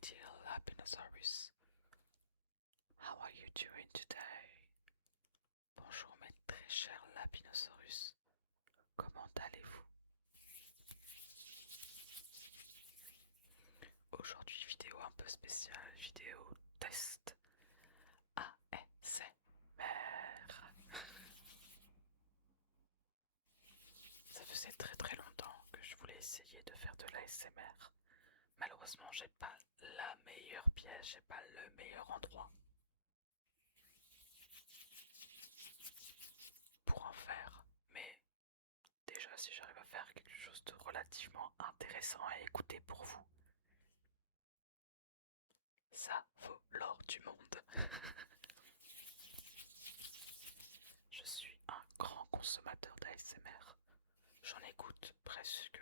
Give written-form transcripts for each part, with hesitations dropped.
dear Lapinosaurus, how are you doing today? Bonjour mes très chers Lapinosaurus, comment allez-vous? Aujourd'hui vidéo un peu spéciale, vidéo test ASMR. Ça faisait très longtemps que je voulais essayer de faire de l'ASMR. Malheureusement j'ai pas la meilleure pièce, j'ai pas le meilleur endroit pour en faire, mais déjà si j'arrive à faire quelque chose de relativement intéressant à écouter pour vous, ça vaut l'or du monde. Je suis un grand consommateur d'ASMR. J'en écoute presque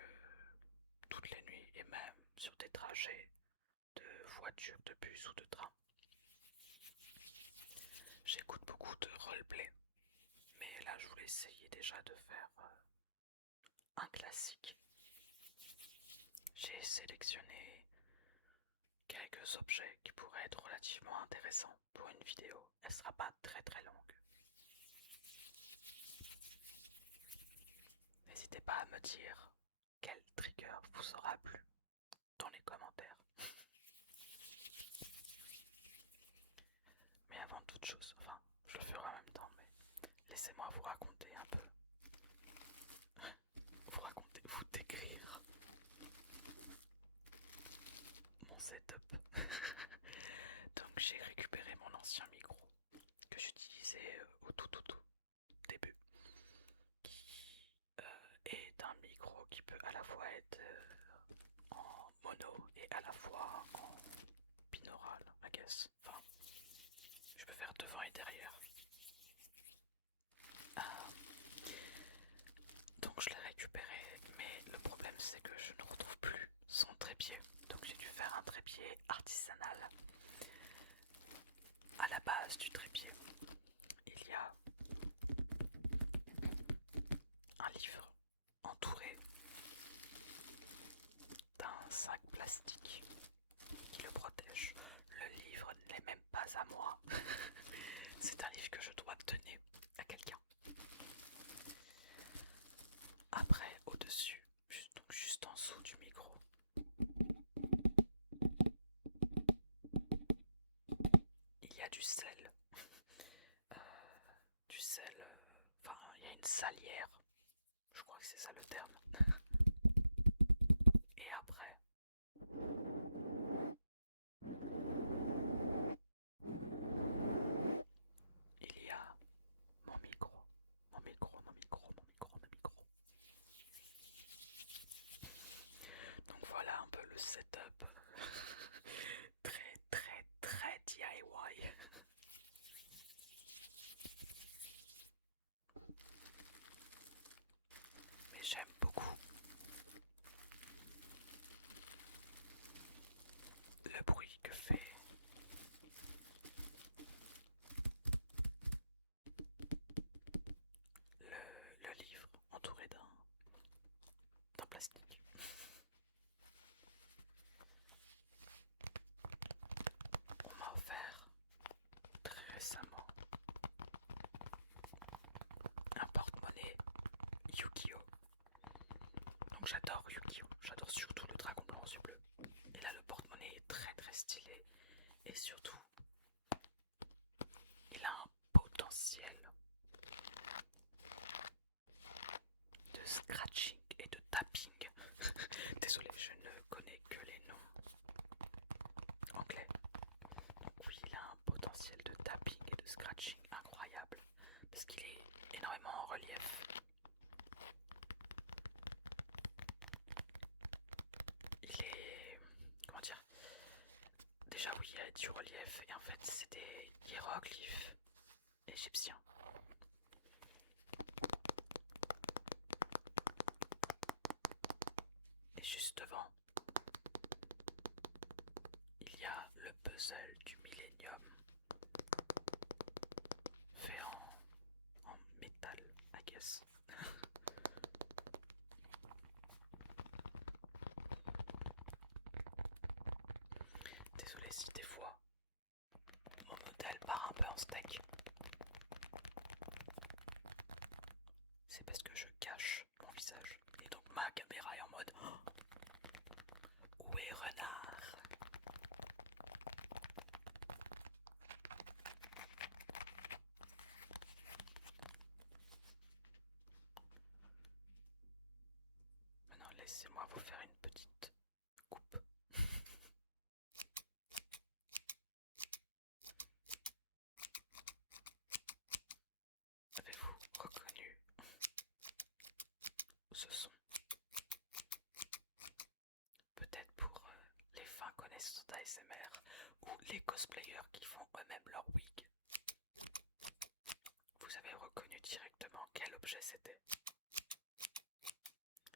toutes les nuits et même sur des trajets de voiture, de bus ou de train. J'écoute beaucoup de roleplay, mais là je voulais essayer déjà de faire un classique. J'ai sélectionné quelques objets qui pourraient être relativement intéressants pour une vidéo. Elle sera pas très longue. N'hésitez pas à me dire quel trigger vous aura plu dans les commentaires. Mais avant toute chose, enfin, je le ferai en même temps, mais laissez-moi vous raconter un peu, vous décrire mon setup. Donc j'ai récupéré mon ancien micro que j'utilisais au tout début, qui est un micro qui peut à la fois être en mono et à la fois en binaural, I guess. Enfin, je peux faire devant et derrière. Donc je l'ai récupéré, mais le problème c'est que je ne retrouve plus son trépied. Donc j'ai dû faire un trépied artisanal. À la base du trépied, il y a un livre entouré d'un sac plastique qui le protège. Le livre n'est même pas à moi. C'est un livre que je dois donner à quelqu'un. Après, au-dessus, donc juste en dessous du micro, il y a du sel. Du sel, enfin, il y a une salière. Je crois que c'est ça le terme. Et après, il y a mon micro. Mon micro. Donc voilà un peu le setup très DIY. Mais j'aime beaucoup le bruit que fait le livre entouré d'un plastique. On m'a offert très récemment un porte-monnaie Yu-Gi-Oh! Donc j'adore Yu-Gi-Oh! J'adore surtout le dragon blanc aux yeux bleus. Et là le porte-monnaie est très stylé. Et surtout, il a un potentiel de scratching et de tapping. Désolé, je ne connais que les noms anglais. Donc oui, il a un potentiel de tapping et de scratching incroyable. Parce qu'il est énormément en relief. Il est... comment dire? Déjà oui, il y a du relief. Et en fait, c'est des hiéroglyphes égyptiens. Et juste devant, il y a le puzzle du Millennium fait en métal, I guess. désolé si des fois mon modèle part un peu en steak. C'est parce que je cache mon visage. Et donc ma caméra est en mode où est Renard? Maintenant laissez-moi vous faire une petite coupe. Avez-vous reconnu ce son? Peut-être pour les fins connaisseurs d'ASMR ou les cosplayers qui font eux-mêmes leur wig. Vous avez reconnu directement quel objet c'était?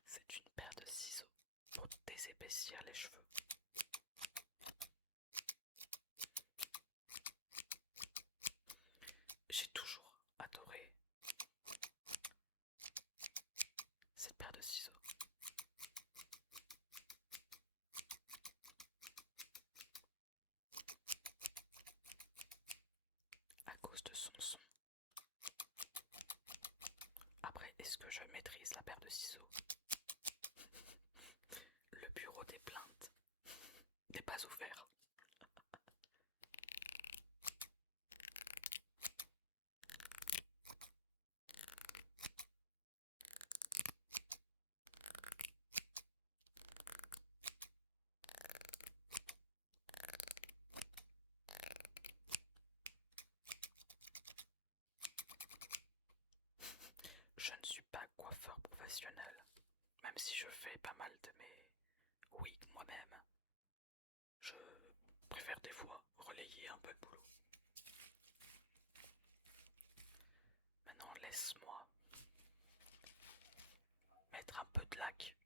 C'est une paire de ciseaux pour désépaissir les cheveux. J'ai toujours adoré cette paire de ciseaux. À cause de son son. Après, est-ce que je maîtrise la paire de ciseaux? Le bureau des plaintes n'est pas ouvert. Je ne suis pas coiffeur professionnel, même si je fais pas mal de mes wigs moi-même. Je préfère des fois relayer un peu le boulot. Maintenant, laisse-moi mettre un peu de lac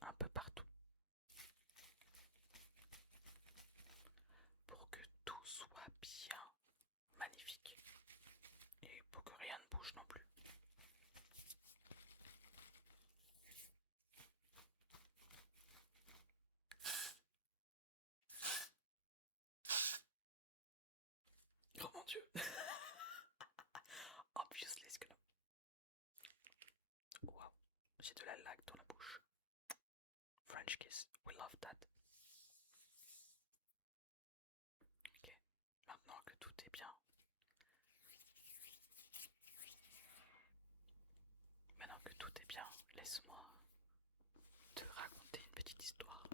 un peu partout pour que tout soit bien magnifique et pour que rien ne bouge non plus. Oh mon dieu. Obviously it's gonna... Wow, j'ai de la laque dans la bouche. French kiss, we love that. Ok, maintenant que tout est bien. Maintenant que tout est bien, laisse-moi te raconter une petite histoire.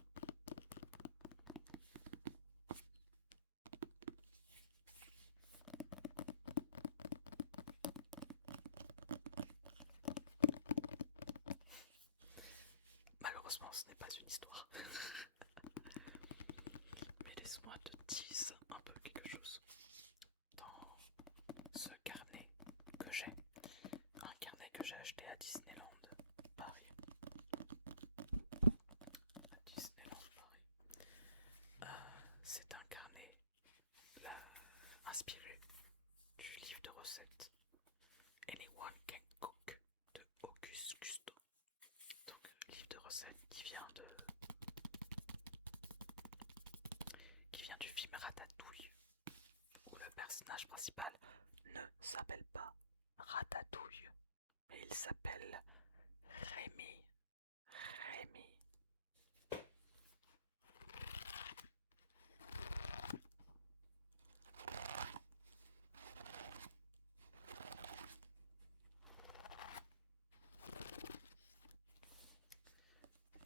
Malheureusement, ce n'est pas une histoire. Mais laisse-moi te tease un peu quelque chose. Dans ce carnet que j'ai, un carnet que j'ai acheté à Disneyland Paris. À Disneyland Paris. C'est un carnet inspiré du livre de recettes Anyone Can Cook de Auguste Gusto. Donc, livre de recettes qui vient du film Ratatouille, où le personnage principal ne s'appelle pas Ratatouille, mais il s'appelle Rémi. Rémi.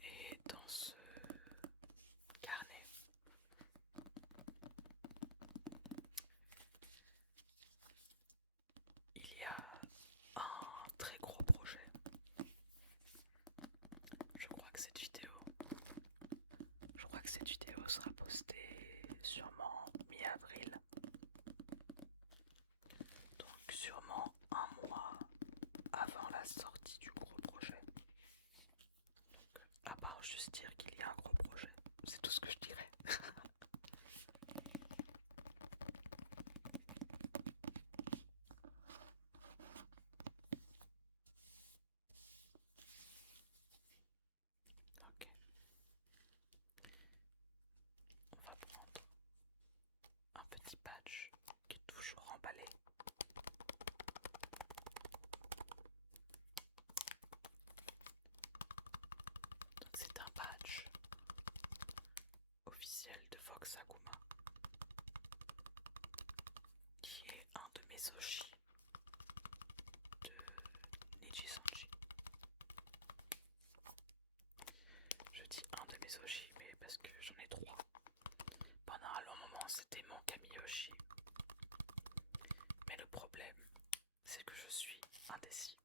Et dans ce carnet, il y a un très gros projet. Je crois que cette vidéo sera postée sûrement mi-avril. Donc sûrement un mois avant la sortie du gros projet. Donc à part juste dire qu'il y a un gros projet, c'est tout ce que je dirais. Ok. Akuma, qui est un de mes Oshi de Niji Sanji. Je dis un de mes Oshi, mais parce que j'en ai trois. Pendant un long moment, c'était mon Kamiyoshi. Mais le problème, c'est que je suis indécis.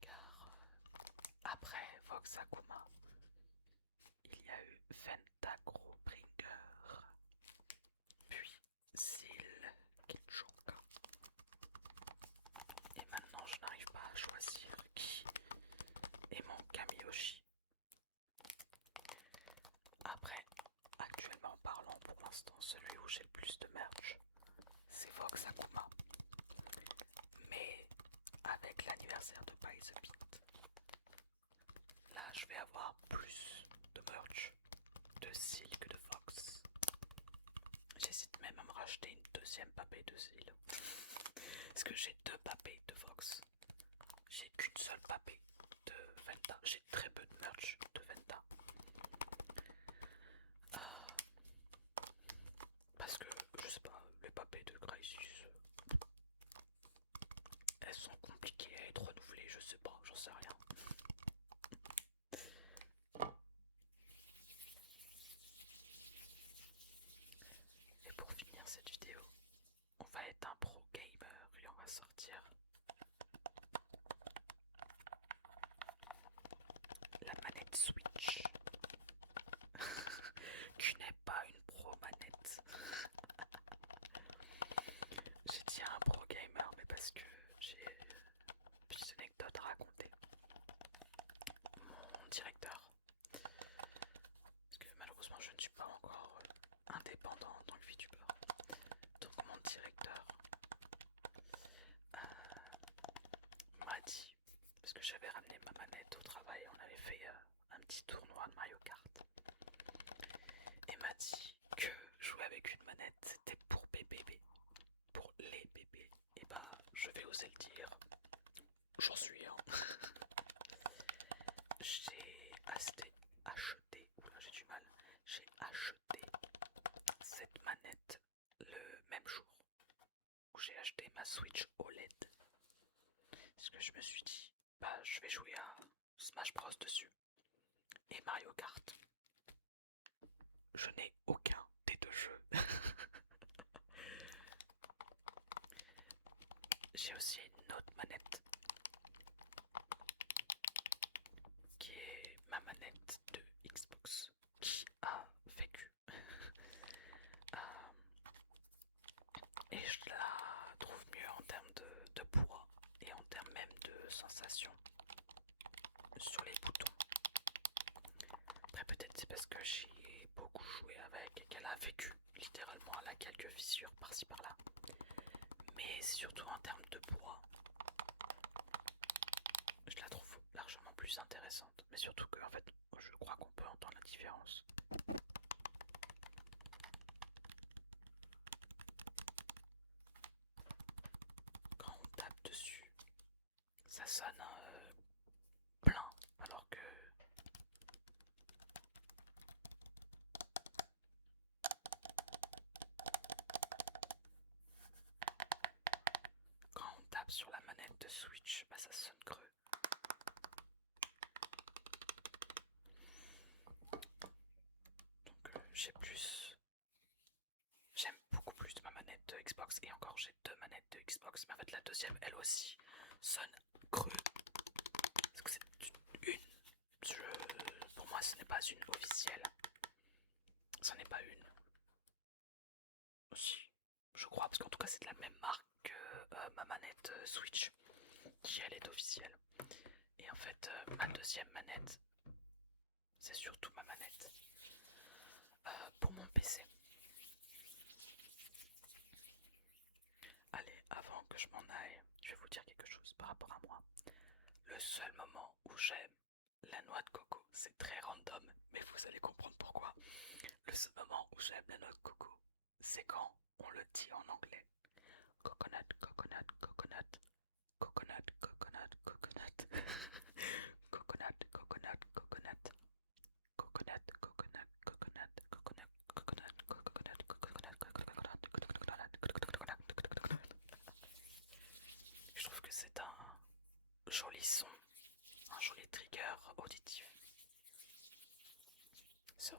Car après Vox Akuma, il y a eu Ventagro-Bringer, puis Seal Kenchoka. Et maintenant, je n'arrive pas à choisir qui est mon Kamiyoshi. Après, actuellement parlant, pour l'instant, celui où j'ai le plus de merch, c'est Vox Akuma. Mais avec l'anniversaire de Buy the Beat, là je vais avoir plus de merch de Seal que de Vox. J'hésite même à me racheter une deuxième papée de Seal. Parce que j'ai deux papées de Vox. J'ai qu'une seule papée de Venta. J'ai très peu de merch de Venta. Parce que, je sais pas, les papées de Crisis, elles sont compliquées à être renouvelées, je sais pas, j'en sais rien. Et pour finir cette vidéo, on va être un pro gamer et on va sortir la manette Switch. Qui n'est pas une pro manette. J'ai dit un pro gamer, mais parce que j'ai une petite anecdote à raconter. Mon directeur, parce que malheureusement je ne suis pas encore indépendant en tant que VTuber. Donc mon directeur m'a dit, parce que j'avais ramené ma manette au travail, on avait fait un petit tournoi de Mario Kart. Et m'a dit que jouer avec une manette c'était pour bébés, pour les bébés. Et bah je vais oser le dire, j'en suis un. J'ai acheté, oula j'ai du mal, j'ai acheté cette manette le même jour où j'ai acheté ma Switch OLED. Parce que je me suis dit, bah je vais jouer à Smash Bros dessus et Mario Kart. Je n'ai aucun des deux jeux. J'ai aussi une autre manette qui est ma manette de Xbox qui a vécu. Et je la trouve mieux en termes de poids et en termes même de sensation sur les boutons. Après peut-être c'est parce que j'y ai beaucoup joué avec et qu'elle a vécu littéralement, elle a quelques fissures par-ci par-là. Mais surtout en termes de poids, je la trouve largement plus intéressante. Mais surtout que en fait, je crois qu'on peut entendre la différence. Quand on tape dessus, ça sonne plein, alors que quand on tape sur la manette de Switch, bah ça sonne creux. Donc j'aime beaucoup plus ma manette de Xbox. Et encore j'ai deux manettes de Xbox, mais en fait la deuxième elle aussi sonne creux. Parce que c'est une. Pour moi ce n'est pas une officielle. Ce n'est pas une. Aussi, je crois, parce qu'en tout cas c'est de la même marque que ma manette Switch, qui elle est officielle. Et en fait ma deuxième manette, c'est surtout ma manette pour mon PC. Allez, avant que je m'en aille, je vais vous dire quelque chose par rapport à moi. Le seul moment où j'aime la noix de coco, c'est très random, mais vous allez comprendre pourquoi. Le seul moment où j'aime la noix de coco, c'est quand on le dit en anglais. Coconut, coconut, coconut, coconut, coconut, c'est un joli son, un joli trigger auditif. So,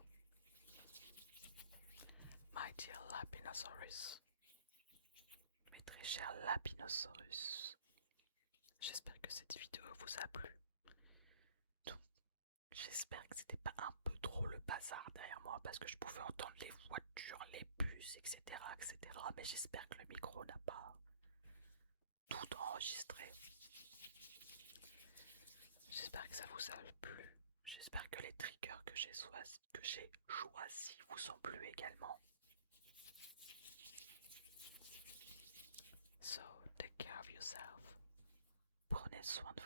my dear Lapinosaurus, mes très chers Lapinosaurus, j'espère que cette vidéo vous a plu. Donc, j'espère que c'était pas un peu trop le bazar derrière moi parce que je pouvais entendre les voitures, les bus, etc. etc. Mais j'espère que le micro n'a pas tout enregistré. J'espère que ça vous a plu. J'espère que les triggers que j'ai choisis vous ont plu également. So, take care of yourself. Prenez soin de